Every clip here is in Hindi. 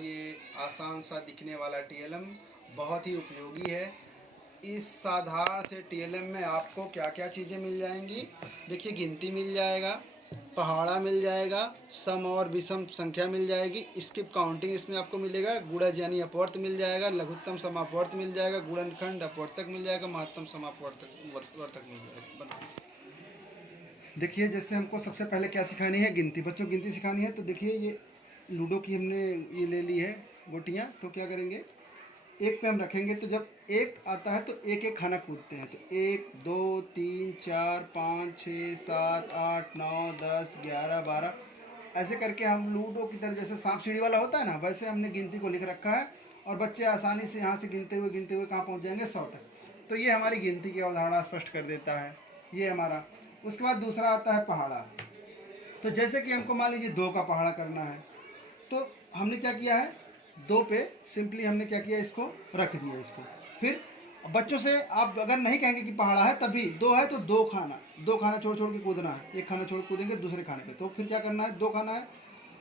ये आसान सा दिखने वाला टीएलएम बहुत ही उपयोगी है। इस साधारण से टीएलएम में आपको क्या क्या चीज़ें मिल जाएंगी। देखिए, गिनती मिल जाएगा, पहाड़ा मिल जाएगा, सम और विषम संख्या मिल जाएगी, स्किप काउंटिंग इसमें आपको मिलेगा, गुणज यानी अपवर्त मिल जाएगा, लघुत्तम समापवर्त मिल जाएगा, गुणनखंड अपवर्तक मिल जाएगा, महत्तम समापवर्तक मिल जाएगा। देखिए, जैसे हमको सबसे पहले क्या सिखानी है, गिनती। बच्चों गिनती सिखानी है। तो देखिए, ये लूडो की हमने ये ले ली है गोटियाँ। तो क्या करेंगे, एक पे हम रखेंगे, तो जब एक आता है तो एक एक खाना कूदते हैं। तो 1 2 3 4 5 6 7 8 9 10 11 12 ऐसे करके हम लूडो की तरह, जैसे सांप सीढ़ी वाला होता है ना, वैसे हमने गिनती को लिख रखा है। और बच्चे आसानी से यहाँ से गिनते हुए कहाँ पहुँच जाएंगे, 100 तक। तो ये हमारी गिनती की अवधारणा स्पष्ट कर देता है, ये हमारा। उसके बाद दूसरा आता है पहाड़ा। तो जैसे कि हमको मान लीजिए 2 का पहाड़ा करना है, तो हमने क्या किया है, 2 पे सिंपली हमने क्या किया, इसको रख दिया इसको। फिर बच्चों से आप अगर नहीं कहेंगे कि पहाड़ा है, तभी 2 है तो 2 खाना छोड़ छोड़ के कूदना है। एक खाना छोड़ कूदेंगे दूसरे खाने पे। तो फिर क्या करना है, 2 खाना है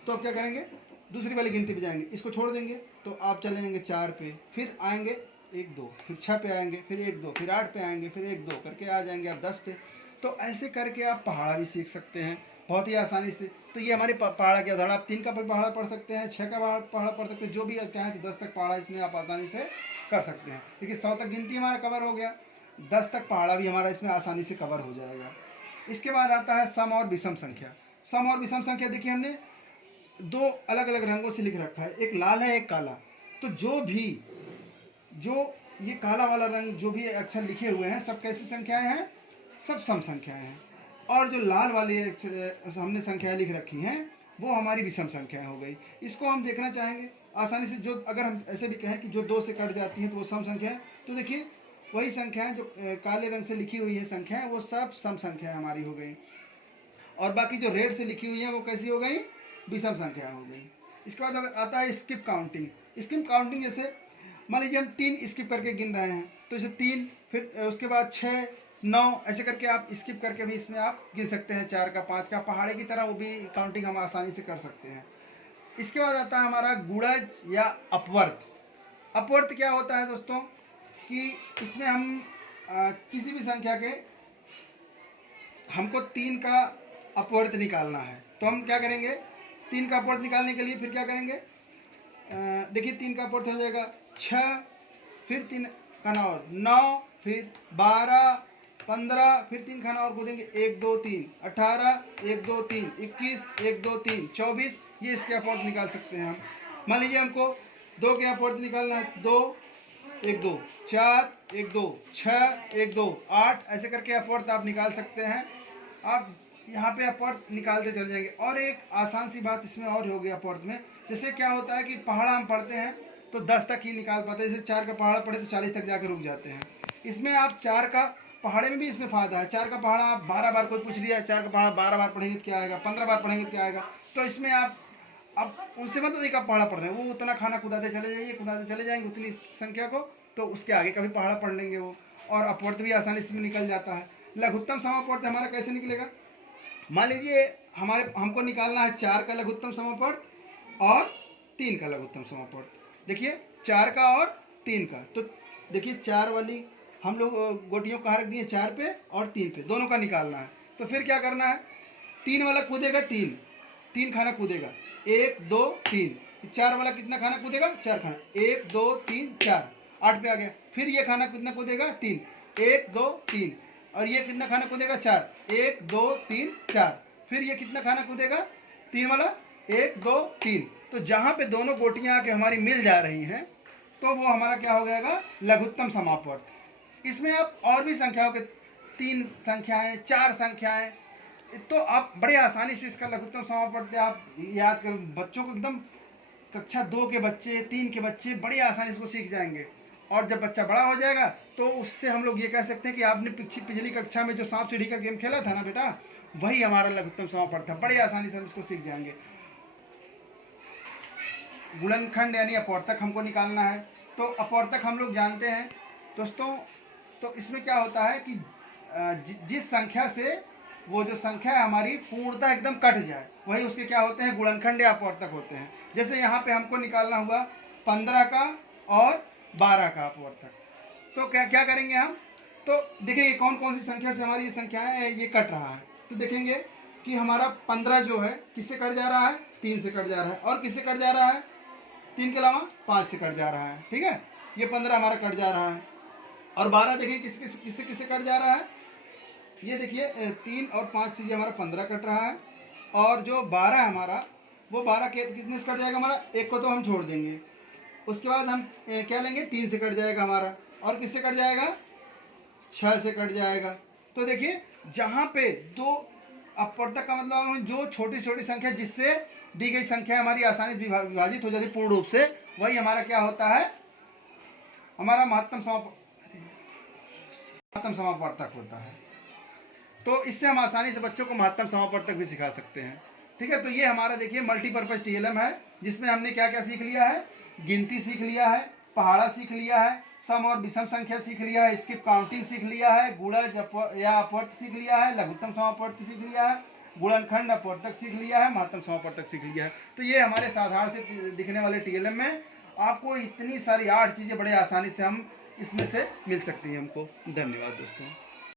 तो अब क्या करेंगे, दूसरी वाली गिनती पे जाएंगे, इसको छोड़ देंगे तो आप चले जाएंगे 4 पे, फिर आएंगे 1 2, फिर 6 पे आएंगे, फिर 1 2, फिर 8 पे आएंगे, फिर 1 2 करके आ जाएंगे आप 10 पे। तो ऐसे करके आप पहाड़ा भी सीख सकते हैं बहुत ही आसानी से। तो ये हमारी पहाड़ा की अवधारणा। आप 3 का पहाड़ा पढ़ सकते हैं, 6 का पहाड़ा पढ़ सकते हैं, जो भी चाहें तो 10 तक पहाड़ा इसमें आप आसानी से कर सकते हैं। देखिए, 100 तक गिनती हमारा कवर हो गया, 10 तक पहाड़ा भी हमारा इसमें आसानी से कवर हो जाएगा। इसके बाद आता है सम और विषम संख्या। सम और विषम संख्या देखिए, हमने 2 अलग अलग रंगों से लिख रखा है, एक लाल है एक काला। तो जो ये काला वाला रंग, जो भी अक्षर लिखे हुए हैं, सब कैसी संख्याएं हैं, सब सम संख्याएं हैं। और जो लाल वाली हमने संख्याएं लिख रखी हैं, वो हमारी विषम संख्याएं हो गई। इसको हम देखना चाहेंगे आसानी से। जो अगर हम ऐसे भी कहें कि जो 2 से कट जाती हैं तो वो सम संख्या है, तो देखिए वही संख्याएं जो काले रंग से लिखी हुई है संख्याएं, वो सब सम संख्याएं हमारी हो गई। और बाकी जो रेड से लिखी हुई है वो कैसी हो गई, विषम संख्या हो गई। इसके बाद आता है स्किप काउंटिंग। स्किप काउंटिंग जैसे मान लीजिए हम 3 स्किप करके गिन रहे हैं, तो जैसे 3, फिर उसके बाद 6 9 ऐसे करके आप स्किप करके भी इसमें आप गिन सकते हैं। 4 का 5 का पहाड़े की तरह वो भी काउंटिंग हम आसानी से कर सकते हैं। इसके बाद आता है हमारा गुणज या अपवर्त। अपवर्त क्या होता है दोस्तों, कि इसमें हम किसी भी संख्या के, हमको 3 का अपवर्त निकालना है, तो हम क्या करेंगे, 3 का अपवर्त निकालने के लिए फिर क्या करेंगे, देखिए 3 का अपवर्त हो जाएगा 6, फिर 3 खाना और 9, फिर 12 15, फिर 3 खाना और कूदेंगे 1 2 3 18, 1 2 3 21, 1 2 3 24। ये इसके अपवर्त निकाल सकते हैं हम। मान लीजिए हमको 2 के अपवर्त निकालना है, 2 1 2 4 1 2 6 1 2 8 ऐसे करके अपवर्त आप निकाल सकते हैं। आप यहाँ पे अपवर्त निकालते चले जाएंगे। और एक आसान सी बात इसमें और हो गई अपवर्त में, जैसे क्या होता है कि पहाड़ा हम पढ़ते हैं तो 10 तक ही निकाल पाते हैं। जैसे 4 का पहाड़ा पढ़े तो 40 तक जाकर रुक जाते हैं। इसमें आप 4 का पहाड़े में भी इसमें फायदा है। 4 का पहाड़ा आप 12 बार, कोई पूछ लिया 4 का पहाड़ा 12 बार पढ़ेंगे तो क्या आएगा, 15 बार पढ़ेंगे तो क्या आएगा। तो इसमें आप अब उनसे मतलब एक आप पहाड़ा पढ़ रहे हैं, वो उतना खाना कुदाते चले जाइए, कुदाते चले जाएंगे उतनी संख्या को, तो उसके आगे का भी पहाड़ा पढ़ लेंगे वो। और अपवर्त भी आसानी से निकल जाता है। लघुत्तम समापवर्त हमारा कैसे निकलेगा, मान लीजिए हमको निकालना है 4 का लघुत्तम समापवर्त और 3 का लघुत्तम समापवर्त। देखिए 4 का और 3 का, तो देखिए 4 वाली हम लोग गोटियों कहाँ रख दिए, 4 पे और 3 पे, दोनों का निकालना है। तो फिर क्या करना है, 3 वाला कूदेगा 3 खाना कूदेगा, 1 2 3। 4 वाला कितना खाना कूदेगा, 4 खाना, 1 2 3 4, 8 पे आ गया। फिर ये खाना कितना कूदेगा, 3, 1 2 3। और ये कितना खाना कूदेगा, 4, 1 2 3 4। फिर ये कितना खाना कूदेगा, 3 वाला, 1 2 3। तो जहाँ पे दोनों गोटियाँ आके हमारी मिल जा रही हैं, तो वो हमारा क्या हो जाएगा, लघुत्तम समापवर्त। इसमें आप और भी संख्याओं के 3 संख्याएं 4 संख्याएं, तो आप बड़े आसानी से इसका लघुत्तम समापवर्त आप याद कर, बच्चों को एकदम कक्षा 2 के बच्चे 3 के बच्चे बड़ी आसानी से इसको सीख जाएंगे। और जब बच्चा बड़ा हो जाएगा तो उससे हम लोग ये कह सकते हैं कि आपने पिछली कक्षा में जो सांप सीढ़ी का गेम खेला था ना बेटा, वही हमारा लघुत्तम समापवर्त था। बड़ी आसानी से हम इसको सीख जाएंगे। गुणनखंड यानी अपवर्तक हमको निकालना है, तो अपवर्तक हम लोग जानते हैं दोस्तों। तो इसमें क्या होता है कि जिस संख्या से वो जो संख्या है हमारी पूर्णतः एकदम कट जाए, वही उसके क्या होते हैं, गुणनखंड या अपवर्तक होते हैं। जैसे यहाँ पे हमको निकालना हुआ 15 का और 12 का अपवर्तक, तो क्या क्या करेंगे हम, तो देखेंगे कौन कौन सी संख्या से हमारी ये संख्याएं ये कट रहा है। तो देखेंगे कि हमारा 15 जो है किससे कट जा रहा है, 3 से कट जा रहा है, और किससे कट जा रहा है, 3 के अलावा 5 से कट जा रहा है। ठीक है, ये 15 हमारा कट जा रहा है। और 12 देखिए किससे किससे कट जा रहा है, ये देखिए 3 और 5 से ये हमारा 15 कट रहा है। और जो 12 है हमारा, वो 12 के कितने से कट जाएगा हमारा, एक को तो हम छोड़ देंगे, उसके बाद हम क्या लेंगे, 3 से कट जाएगा हमारा, और किससे कट जाएगा, 6 से कट जाएगा। तो देखिए जहाँ पे दो अपवर्तक का मतलब जो छोटी छोटी संख्या जिससे दी गई संख्या हमारी आसानी से विभाजित हो जाती है पूर्ण रूप से, वही हमारा क्या होता है, हमारा महत्तम समापवर्तक होता है। तो इससे हम आसानी से बच्चों को महत्तम समापवर्तक भी सिखा सकते हैं। ठीक है, तो ये हमारा देखिए मल्टीपर्पज टीएलएम है, जिसमें हमने क्या क्या सीख लिया है, गिनती सीख लिया है, पहाड़ा सीख लिया है, सम और विषम संख्या सीख लिया है, स्किप काउंटिंग सीख लिया है, गुणज या अपवर्त सीख लिया है, लघुत्तम समापवर्त सीख लिया है, गुणनखंड अपवर्तक सीख लिया है, महत्तम समापवर्तक सीख लिया है। तो ये हमारे साधारण से दिखने वाले टीएलएम में आपको इतनी सारी 8 चीज़ें बड़े आसानी से हम इसमें से मिल सकती हैं हमको। धन्यवाद दोस्तों।